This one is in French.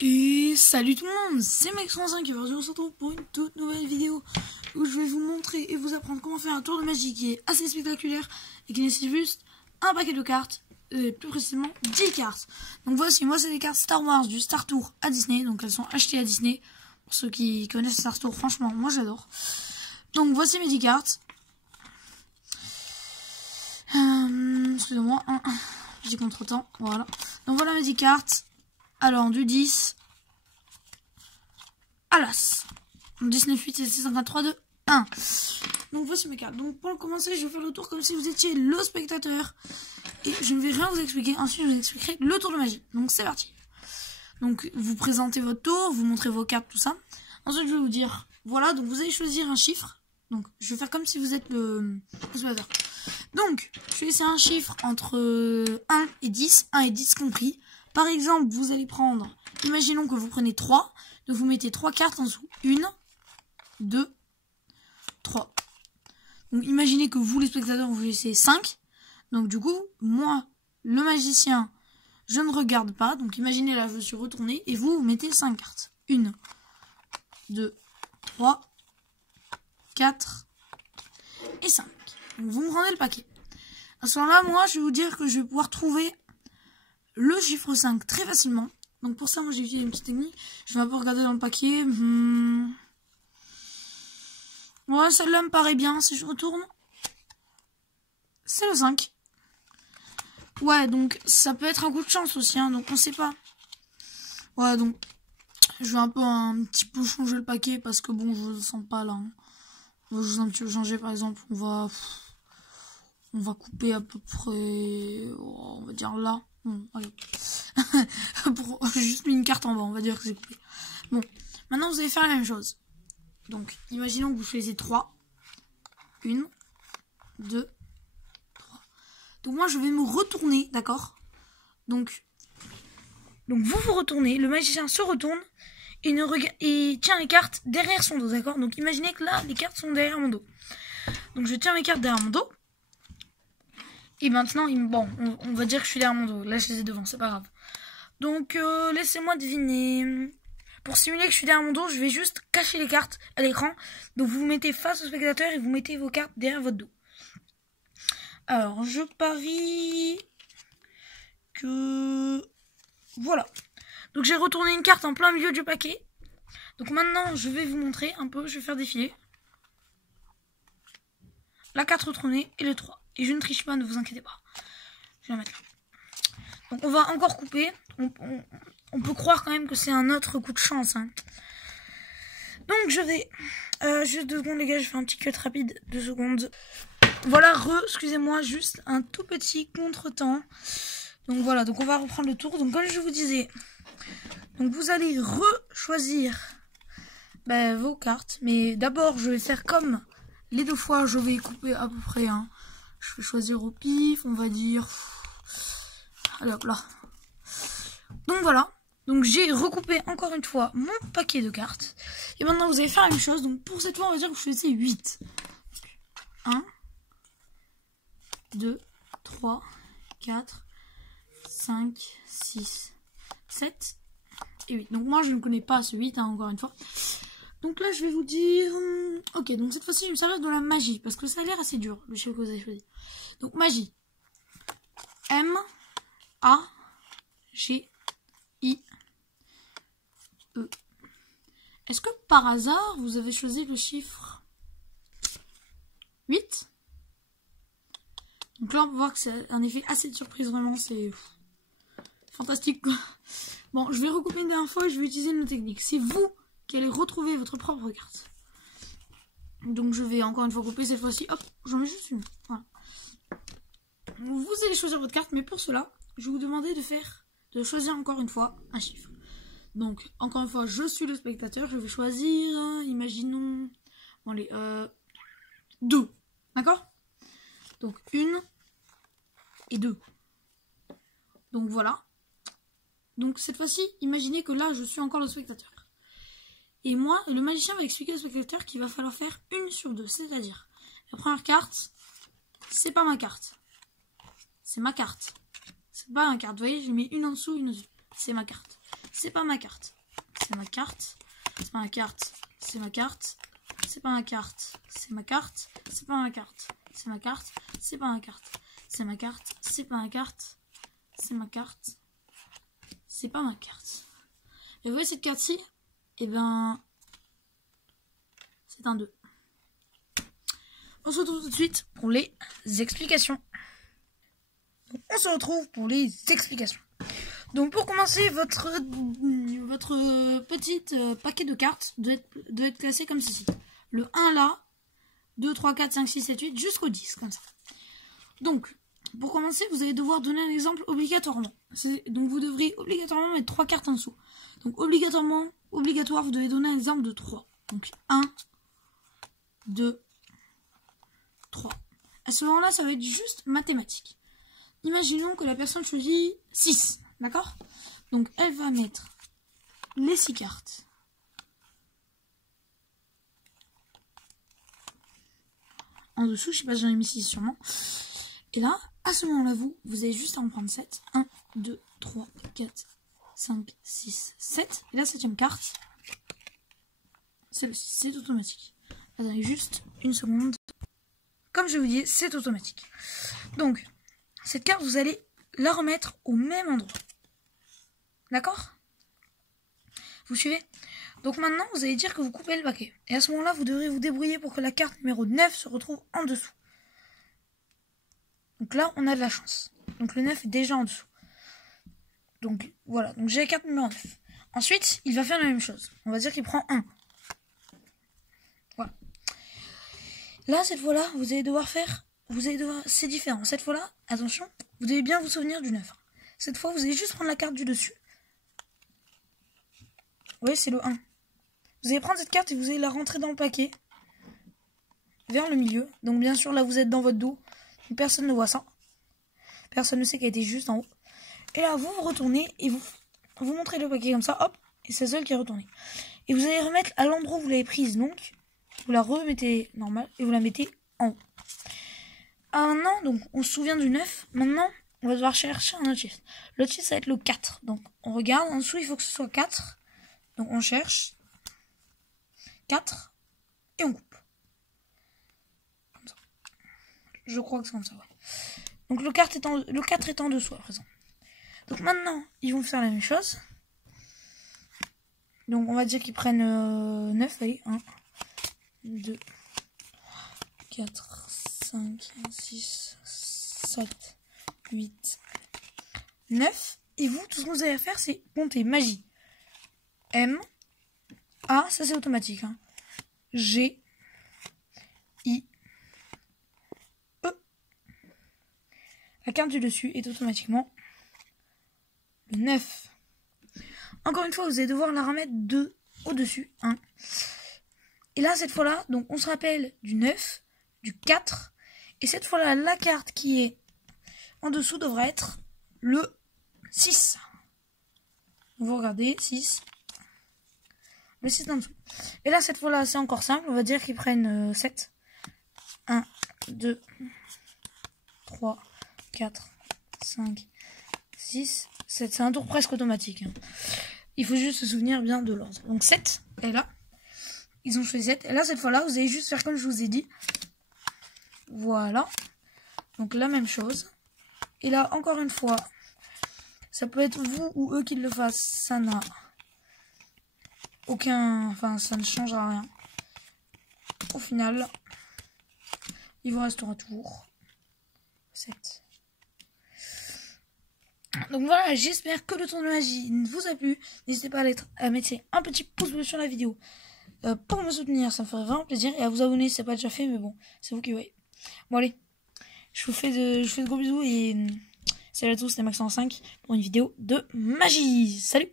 Et salut tout le monde, c'est Max35 et aujourd'hui on se retrouve pour une toute nouvelle vidéo où je vais vous montrer et vous apprendre comment faire un tour de magie qui est assez spectaculaire et qui nécessite juste un paquet de cartes, plus précisément 10 cartes. Donc voici, moi c'est des cartes Star Wars du Star Tour à Disney, donc elles sont achetées à Disney. Pour ceux qui connaissent Star Tour, franchement, moi j'adore. Donc voici mes 10 cartes. Excusez-moi, j'ai contre-temps, voilà. Donc voilà mes 10 cartes. Alors, du 10 à l'As. 19, 8, 7, 6, 5, 4, 3, 2, 1. Donc, voici mes cartes. Donc, pour commencer, je vais faire le tour comme si vous étiez le spectateur. Et je ne vais rien vous expliquer. Ensuite, je vous expliquerai le tour de magie. Donc, c'est parti. Donc, vous présentez votre tour, vous montrez vos cartes, tout ça. Ensuite, je vais vous dire, voilà, donc vous allez choisir un chiffre. Donc, je vais faire comme si vous êtes le spectateur. Donc, choisissez un chiffre entre 1 et 10, 1 et 10 compris. Par exemple, vous allez prendre, imaginons que vous prenez 3, donc vous mettez 3 cartes en dessous. 1, 2, 3. Donc imaginez que vous, les spectateurs, vous laissez 5. Donc du coup, moi, le magicien, je ne regarde pas. Donc imaginez là, je suis retourné et vous mettez 5 cartes. 1, 2, 3, 4 et 5. Donc vous me rendez le paquet. À ce moment-là, moi, je vais vous dire que je vais pouvoir trouver le chiffre 5 très facilement. Donc pour ça, moi j'ai utilisé une petite technique. Je vais un peu regarder dans le paquet. Ouais, celle-là me paraît bien. Si je retourne, c'est le 5. Ouais, donc ça peut être un coup de chance aussi, hein, donc on sait pas. Ouais, donc je vais un petit peu changer le paquet parce que bon, je le sens pas là. Hein. On va juste un petit peu changer, par exemple. On va couper à peu près, on va dire là. Bon, allez. J'ai juste mis une carte en bas, on va dire que j'ai coupé. Bon, maintenant vous allez faire la même chose. Donc, imaginons que vous choisissez 3. 1, 2, 3. Donc moi je vais me retourner, d'accord? Donc vous retournez, le magicien se retourne et tient les cartes derrière son dos, d'accord? Donc imaginez que là, les cartes sont derrière mon dos. Donc je tiens mes cartes derrière mon dos. Et maintenant, bon, on va dire que je suis derrière mon dos. Là, je les ai devant, c'est pas grave. Donc, laissez-moi deviner. Pour simuler que je suis derrière mon dos, je vais juste cacher les cartes à l'écran. Donc, vous vous mettez face au spectateur et vous mettez vos cartes derrière votre dos. Alors, je parie que... Voilà. Donc, j'ai retourné une carte en plein milieu du paquet. Donc, maintenant, je vais vous montrer un peu. Je vais faire défiler la carte retournée et le 3. Et je ne triche pas, ne vous inquiétez pas. Je vais la mettre là. Donc on va encore couper. On peut croire quand même que c'est un autre coup de chance. Hein. Donc je vais... juste 2 secondes les gars, je fais un petit cut rapide. 2 secondes. Voilà, excusez-moi, juste un tout petit contretemps. Donc voilà, donc on va reprendre le tour. Donc comme je vous disais, donc vous allez choisir vos cartes. Mais d'abord je vais faire comme les 2 fois, je vais couper à peu près. Hein. Je vais choisir au pif, on va dire... Allez hop là. Donc voilà. Donc j'ai recoupé encore une fois mon paquet de cartes. Et maintenant vous allez faire la même chose. Donc pour cette fois on va dire que vous choisissez 8. 1, 2, 3, 4, 5, 6, 7 et 8. Donc moi je ne connais pas ce 8 hein, encore une fois. Donc là je vais vous dire... Ok, donc cette fois-ci je vais me servir de la magie. Parce que ça a l'air assez dur le chiffre que vous avez choisi. Donc magie. M, A, G, I, E. Est-ce que par hasard vous avez choisi le chiffre 8? Donc là on peut voir que c'est un effet assez de surprise, vraiment c'est fantastique quoi. Bon, je vais recouper une dernière fois et je vais utiliser une technique. C'est vous qui allez retrouver votre propre carte. Donc je vais encore une fois couper cette fois-ci. Hop, j'en mets juste une. Voilà. Vous allez choisir votre carte, mais pour cela, je vais vous demander de choisir encore une fois un chiffre. Donc, encore une fois, je suis le spectateur, je vais choisir, imaginons, bon allez, 2, d'accord? Donc, 1 et 2. Donc, voilà. Donc, cette fois-ci, imaginez que là, je suis encore le spectateur. Et moi, le magicien va expliquer au spectateur qu'il va falloir faire 1 sur 2, c'est-à-dire, la première carte, c'est pas ma carte. C'est ma carte. C'est pas ma carte, vous voyez, j'ai mis une en dessous, une au-dessus. C'est ma carte. c'est pas ma carte. C'est ma carte. C'est pas ma carte. C'est ma carte. C'est pas ma carte. C'est ma carte. C'est pas ma carte. C'est ma carte. C'est pas ma carte. C'est ma carte. C'est pas ma carte. C'est ma carte. C'est pas ma carte. Et vous voyez cette carte-ci? Eh ben, c'est un 2. On se retrouve tout de suite pour les explications. Donc, on se retrouve pour les explications. Donc pour commencer, votre petit paquet de cartes doit être classé comme ceci. Le 1 là, 2, 3, 4, 5, 6, 7, 8, jusqu'au 10, comme ça. Donc, pour commencer, vous allez devoir donner un exemple obligatoirement. Donc vous devrez obligatoirement mettre 3 cartes en dessous. Donc obligatoire, vous devez donner un exemple de 3. Donc 1, 2, 3. À ce moment-là, ça va être juste mathématique. Imaginons que la personne choisit 6. D'accord? Donc elle va mettre les 6 cartes. En dessous, je sais pas si j'en ai mis 6 sûrement. Et là, à ce moment-là, vous avez juste à en prendre 7. 1, 2, 3, 4, 5, 6, 7. Et la 7e carte, c'est automatique. Attendez juste une seconde. Comme je vous dis, c'est automatique. Donc, cette carte, vous allez la remettre au même endroit. D'accord? Vous suivez? Donc maintenant, vous allez dire que vous coupez le paquet. Et à ce moment-là, vous devrez vous débrouiller pour que la carte numéro 9 se retrouve en dessous. Donc là, on a de la chance. Donc le 9 est déjà en dessous. Donc voilà, donc j'ai la carte numéro 9. Ensuite, il va faire la même chose. On va dire qu'il prend 1. Voilà. Là, cette fois-là, vous allez devoir faire... c'est différent. Cette fois-là, attention, vous devez bien vous souvenir du 9. Cette fois, vous allez juste prendre la carte du dessus. Oui, c'est le 1. Vous allez prendre cette carte et vous allez la rentrer dans le paquet. Vers le milieu. Donc bien sûr, là, vous êtes dans votre dos. Donc, personne ne voit ça. Personne ne sait qu'elle était juste en haut. Et là, vous retournez et vous montrez le paquet comme ça. Hop, et c'est celle qui est retournée. Et vous allez remettre à l'endroit où vous l'avez prise. Donc, vous la remettez normale et vous la mettez en haut. Ah, maintenant, donc, on se souvient du 9. Maintenant, on va devoir chercher un autre chiffre. L'autre chiffre, ça va être le 4. Donc, on regarde. En dessous, il faut que ce soit 4. Donc, on cherche 4 et on coupe. Comme ça. Je crois que c'est comme ça, ouais. Donc, le 4 est en dessous à présent. Donc, maintenant, ils vont faire la même chose. Donc, on va dire qu'ils prennent 9. Allez, 1, 2, 4, 5, 6, 7, 8, 9. Et vous, tout ce que vous avez à faire, c'est compter magie. M, A, ça c'est automatique. Hein. G, I, E. La carte du dessus est automatiquement le 9. Encore une fois, vous allez devoir la remettre 2 au-dessus. 1. Et là, cette fois-là, donc on se rappelle du 9, du 4. Et cette fois-là, la carte qui est en dessous devrait être le 6. Vous regardez, 6. Le 6 en dessous. Et là, cette fois-là, c'est encore simple. On va dire qu'ils prennent 7. 1, 2, 3, 4, 5, 6, 7. C'est un tour presque automatique. Hein. Il faut juste se souvenir bien de l'ordre. Donc 7 est là. Ils ont choisi 7. Et là, cette fois-là, vous allez juste faire comme je vous ai dit. Voilà. Donc la même chose. Et là, encore une fois, ça peut être vous ou eux qui le fassent. Ça n'a aucun... Enfin, ça ne changera rien. Au final, il vous restera toujours 7. Donc voilà, j'espère que le tour de magie vous a plu. N'hésitez pas à mettre un petit pouce bleu sur la vidéo pour me soutenir, ça me ferait vraiment plaisir. Et à vous abonner si ce n'est pas déjà fait, mais bon, c'est vous qui voyez. Bon allez, je vous fais de gros bisous et salut à tous, c'était Max105 pour une vidéo de magie. Salut!